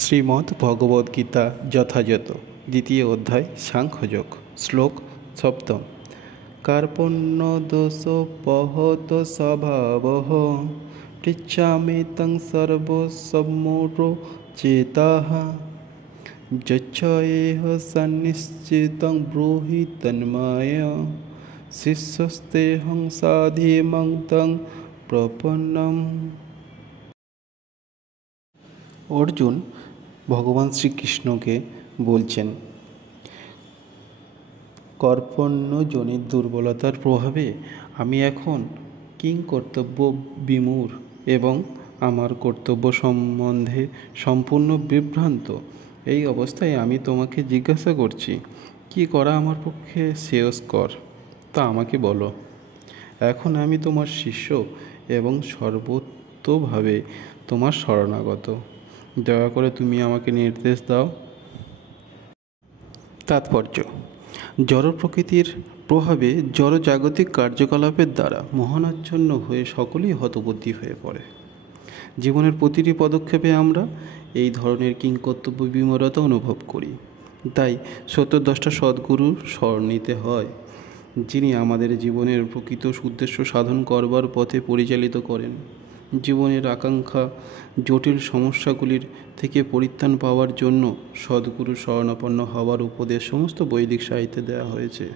শ্রীমদ্ ভগবদ্গীতা যথাযথ দ্বিতীয় অধ্যায় সাংখ্যযোগ শ্লোক সপ্তম কার্পণ্যদোষোপহত স্বভাবঃ পৃচ্ছামি তং সর্বসম্মূঢ়ো চেতাঃ যচ্ছ এহ সন্নিশ্চিতং ব্রূহি তন্ময় শিষ্যস্তেহং সাধিমং তং প্রপন্নম। অর্জুন ভগবান শ্রীকৃষ্ণকে বলছেন, কর্পণ্যজনিত দুর্বলতার প্রভাবে আমি এখন কিংকর্তব্য বিমূঢ় এবং আমার কর্তব্য সম্বন্ধে সম্পূর্ণ বিভ্রান্ত। এই অবস্থায় আমি তোমাকে জিজ্ঞাসা করছি, কি করা আমার পক্ষে শ্রেয়স্কর তা আমাকে বলো। এখন আমি তোমার শিষ্য এবং সর্বতোভাবে তোমার শরণাগত। দয়া করে তুমি আমাকে নির্দেশ দাও। তাৎপর্য: জড় প্রকৃতির প্রভাবে জড়জাগতিক কার্যকলাপের দ্বারা মোহাচ্ছন্ন হয়ে সকলেই হতবুদ্ধি হয়ে পড়ে। জীবনের প্রতিটি পদক্ষেপে আমরা এই ধরনের কিংকর্তব্য বিমূঢ়তা অনুভব করি। তাই সত্যদ্রষ্টা সদ্গুরুর শরণ নিতে হয়, যিনি আমাদের জীবনের প্রকৃত উদ্দেশ্য সাধন করবার পথে পরিচালিত করেন। জীবনের আকাঙ্ক্ষা জটিল সমস্যাগুলির থেকে পরিত্রাণ পাওয়ার জন্য সদ্গুরু শরণাপন্ন হওয়ার উপদেশ সমস্ত বৈদিক সাহিত্যে দেওয়া হয়েছে।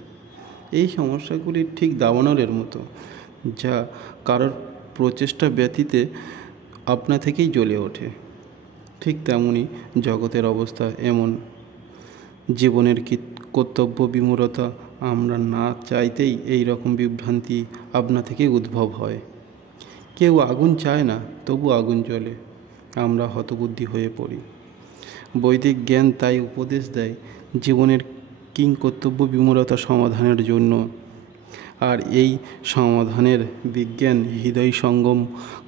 এই সমস্যাগুলি ঠিক দাবানলের মতো, যা কারোর প্রচেষ্টা ব্যতীতে আপনা থেকেই জ্বলে ওঠে। ঠিক তেমনি জগতের অবস্থা এমন। জীবনের কর্তব্য বিমূঢ়তা আমরা না চাইতেই এই রকম বিভ্রান্তি আপনা থেকেই উদ্ভব হয়। কেউ আগুন চায় না, তবু আগুন জ্বলে। আমরা হতবুদ্ধি হয়ে পড়ি। বৈদিক জ্ঞান তাই উপদেশ দেয় জীবনের কিংকর্তব্য বিমূঢ়তা সমাধানের জন্য। আর এই সমাধানের বিজ্ঞান হৃদয় সঙ্গম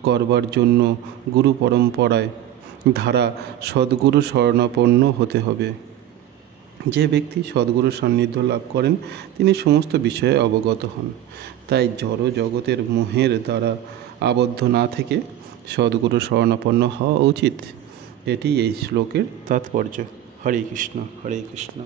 করবার জন্য গুরু পরম্পরায় ধারা সদ্গুরু শরণাপন্ন হতে হবে। যে ব্যক্তি সদ্গুরুর সান্নিধ্য লাভ করেন তিনি সমস্ত বিষয়ে অবগত হন। তাই জড় জগতের মোহের দ্বারা আবদ্ধ না থেকে সদ্গুরু শরণাপন্ন হওয়া উচিত। এটি এই শ্লোকের তাৎপর্য। হরে কৃষ্ণ, হরে কৃষ্ণ।